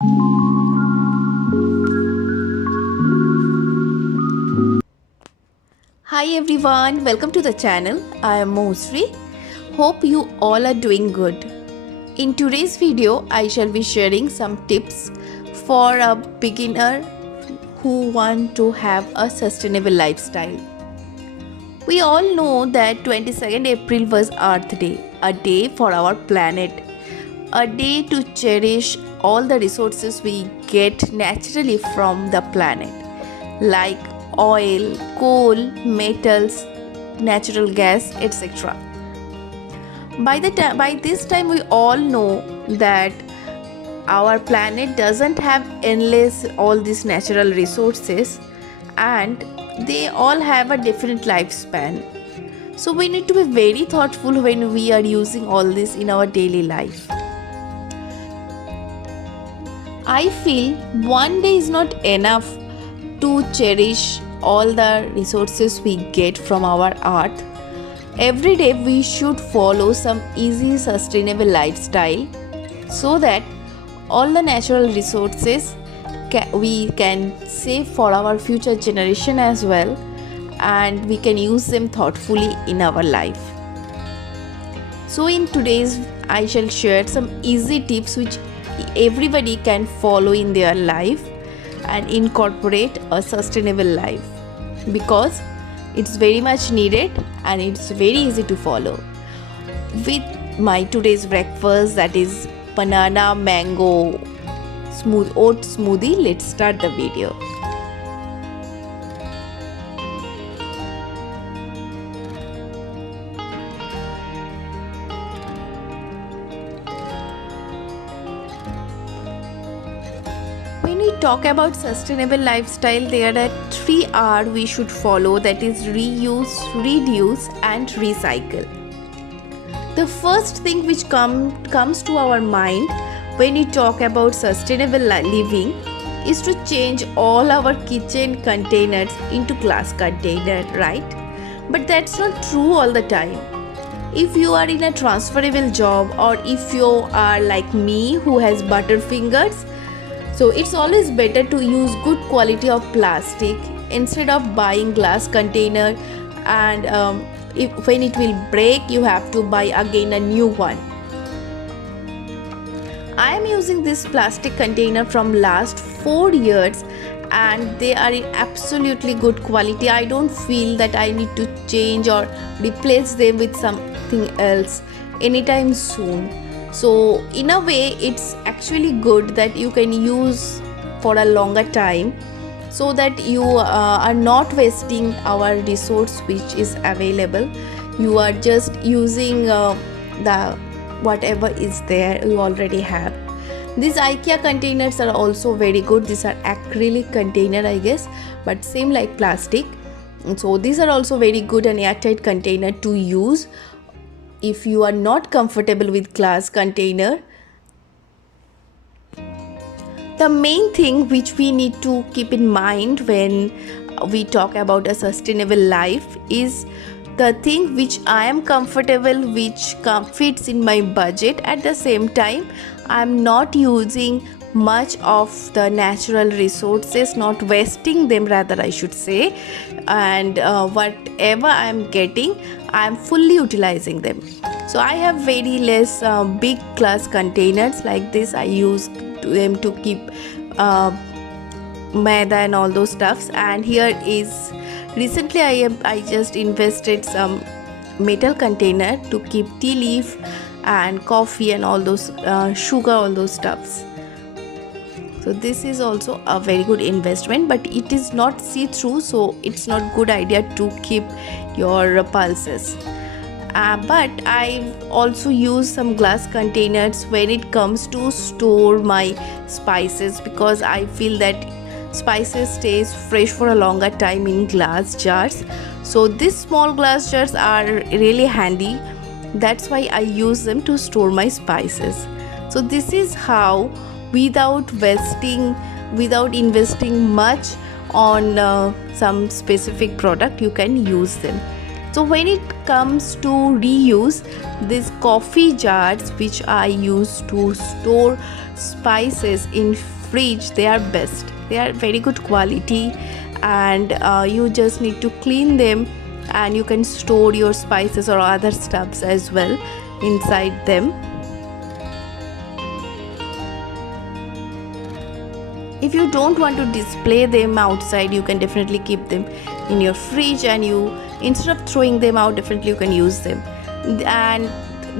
Hi everyone, welcome to the channel. I am Mohsri. Hope you all are doing good. In today's video, I shall be sharing some tips for a beginner who want to have a sustainable lifestyle. We all know that 22nd April was Earth Day, a day for our planet, a day to cherish all the resources we get naturally from the planet, like oil, coal, metals, natural gas, etc. By this time, we all know that our planet doesn't have endless all these natural resources, and they all have a different lifespan. So we need to be very thoughtful when we are using all this in our daily life. I feel one day is not enough to cherish all the resources we get from our earth. Every day we should follow some easy sustainable lifestyle so that all the natural resources we can save for our future generation as well, and we can use them thoughtfully in our life. So in today's I shall share some easy tips which everybody can follow in their life and incorporate a sustainable life, because it's very much needed and it's very easy to follow. With my today's breakfast, that is banana mango smooth oat smoothie, let's start the video. When we talk about sustainable lifestyle, there are 3R we should follow, that is reuse, reduce and recycle. The first thing which comes to our mind when we talk about sustainable living is to change all our kitchen containers into glass container, right? But that's not true all the time. If you are in a transferable job, or if you are like me who has butterfingers, so it's always better to use good quality of plastic instead of buying glass container, and when it will break you have to buy again a new one. I am using this plastic container from last 4 years and they are in absolutely good quality. I don't feel that I need to change or replace them with something else anytime soon. So in a way it's actually good that you can use for a longer time, so that you are not wasting our resource which is available. You are just using the whatever is there you already have. These IKEA containers are also very good. These are acrylic container, I guess, but same like plastic. So these are also very good and airtight container to use if you are not comfortable with glass container. The main thing which we need to keep in mind when we talk about a sustainable life is the thing which I am comfortable, which fits in my budget. At the same time, I am not using much of the natural resources, not wasting them rather I should say, and whatever I am getting, I am fully utilizing them. So I have very less big glass containers like this. I use them to keep maida and all those stuffs. And here is recently I just invested some metal container to keep tea leaf and coffee and all those sugar, all those stuffs. So this is also a very good investment, but it is not see-through, so it's not good idea to keep your pulses. But I also use some glass containers when it comes to store my spices, because I feel that spices stays fresh for a longer time in glass jars. So these small glass jars are really handy. That's why I use them to store my spices. So this is how, without investing much on some specific product, you can use them. So when it comes to reuse, these coffee jars which I use to store spices in fridge, they are best. They are very good quality, and you just need to clean them, and you can store your spices or other stuffs as well inside them. If you don't want to display them outside, you can definitely keep them in your fridge, and you, instead of throwing them out, definitely you can use them. And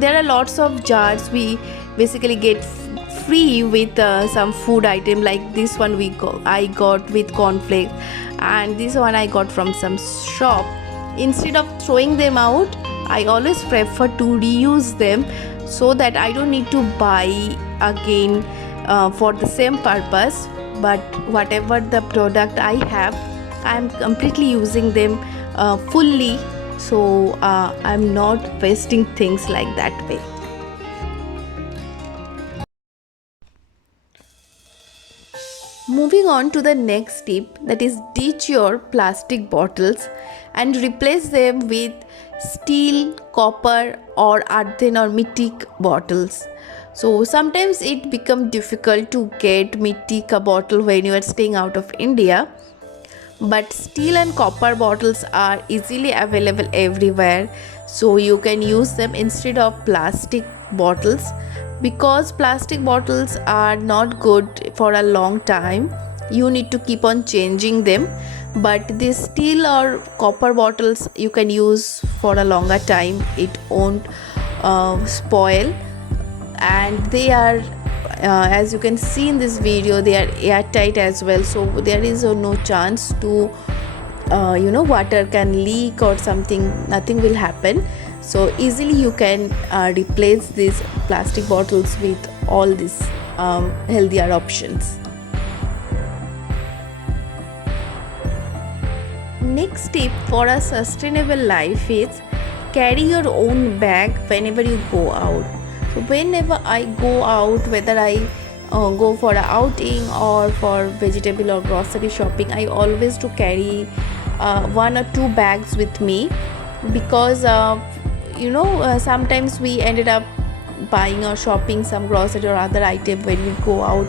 there are lots of jars we basically get free with some food item, like this one I got with cornflakes, and this one I got from some shop. Instead of throwing them out, I always prefer to reuse them, so that I don't need to buy again for the same purpose. But whatever the product I have, I'm completely using them fully, so I'm not wasting things like that way. Moving on to the next tip, that is ditch your plastic bottles and replace them with steel, copper or earthen or metallic bottles. So sometimes it becomes difficult to get metallic bottle when you are staying out of India, but steel and copper bottles are easily available everywhere, so you can use them instead of plastic bottles, because plastic bottles are not good for a long time. You need to keep on changing them, but these steel or copper bottles you can use for a longer time. It won't spoil, and they are as you can see in this video, they are airtight as well, so there is no chance to water can leak or something. Nothing will happen, so easily you can replace these plastic bottles with all these healthier options. Next tip for a sustainable life is carry your own bag whenever you go out. So whenever I go out, whether I go for an outing or for vegetable or grocery shopping, I always do carry 1 or 2 bags with me, because sometimes we ended up buying or shopping some grocery or other item when we go out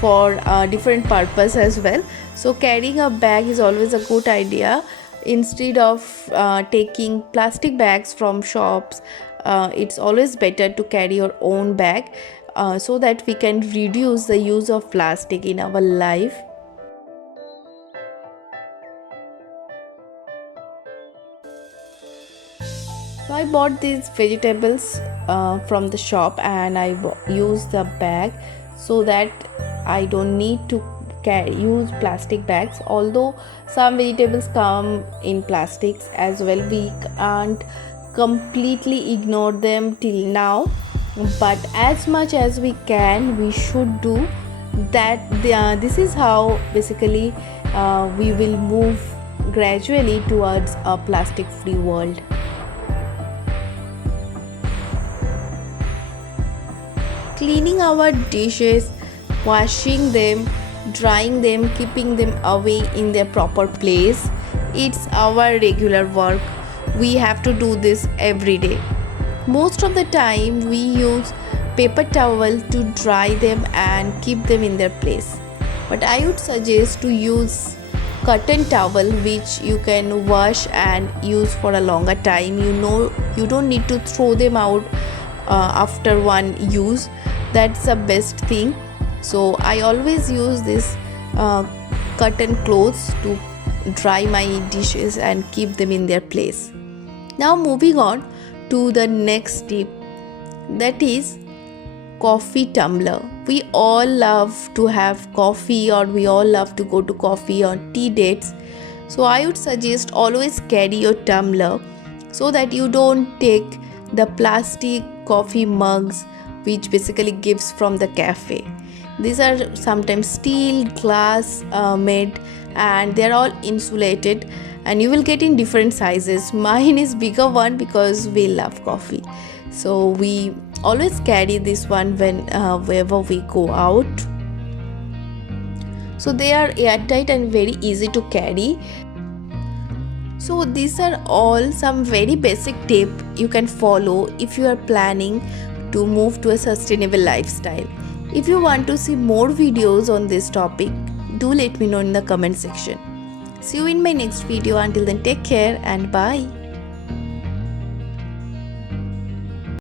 for different purpose as well. So carrying a bag is always a good idea. Instead of taking plastic bags from shops, it's always better to carry your own bag, so that we can reduce the use of plastic in our life. So I bought these vegetables from the shop, and I use the bag so that I don't need to use plastic bags. Although some vegetables come in plastics as well, we can't completely ignore them till now, but as much as we can, we should do that. This is how basically we will move gradually towards a plastic free world. Cleaning our dishes, washing them, drying them, keeping them away in their proper place, it's our regular work. We have to do this every day. Most of the time we use paper towel to dry them and keep them in their place, but I would suggest to use cotton towel, which you can wash and use for a longer time. You don't need to throw them out after one use. That's the best thing. So I always use this cotton clothes to dry my dishes and keep them in their place. Now moving on to the next tip, that is coffee tumbler. We all love to have coffee, or we all love to go to coffee or tea dates. So I would suggest always carry your tumbler, so that you don't take the plastic coffee mugs which basically gives from the cafe. These are sometimes steel, glass made, and they're all insulated, and you will get in different sizes. Mine is bigger one because we love coffee, so we always carry this one wherever we go out. So they are airtight and very easy to carry. So these are all some very basic tips you can follow if you are planning to move to a sustainable lifestyle. If you want to see more videos on this topic, do let me know in the comment section. See you in my next video. Until then, take care and bye.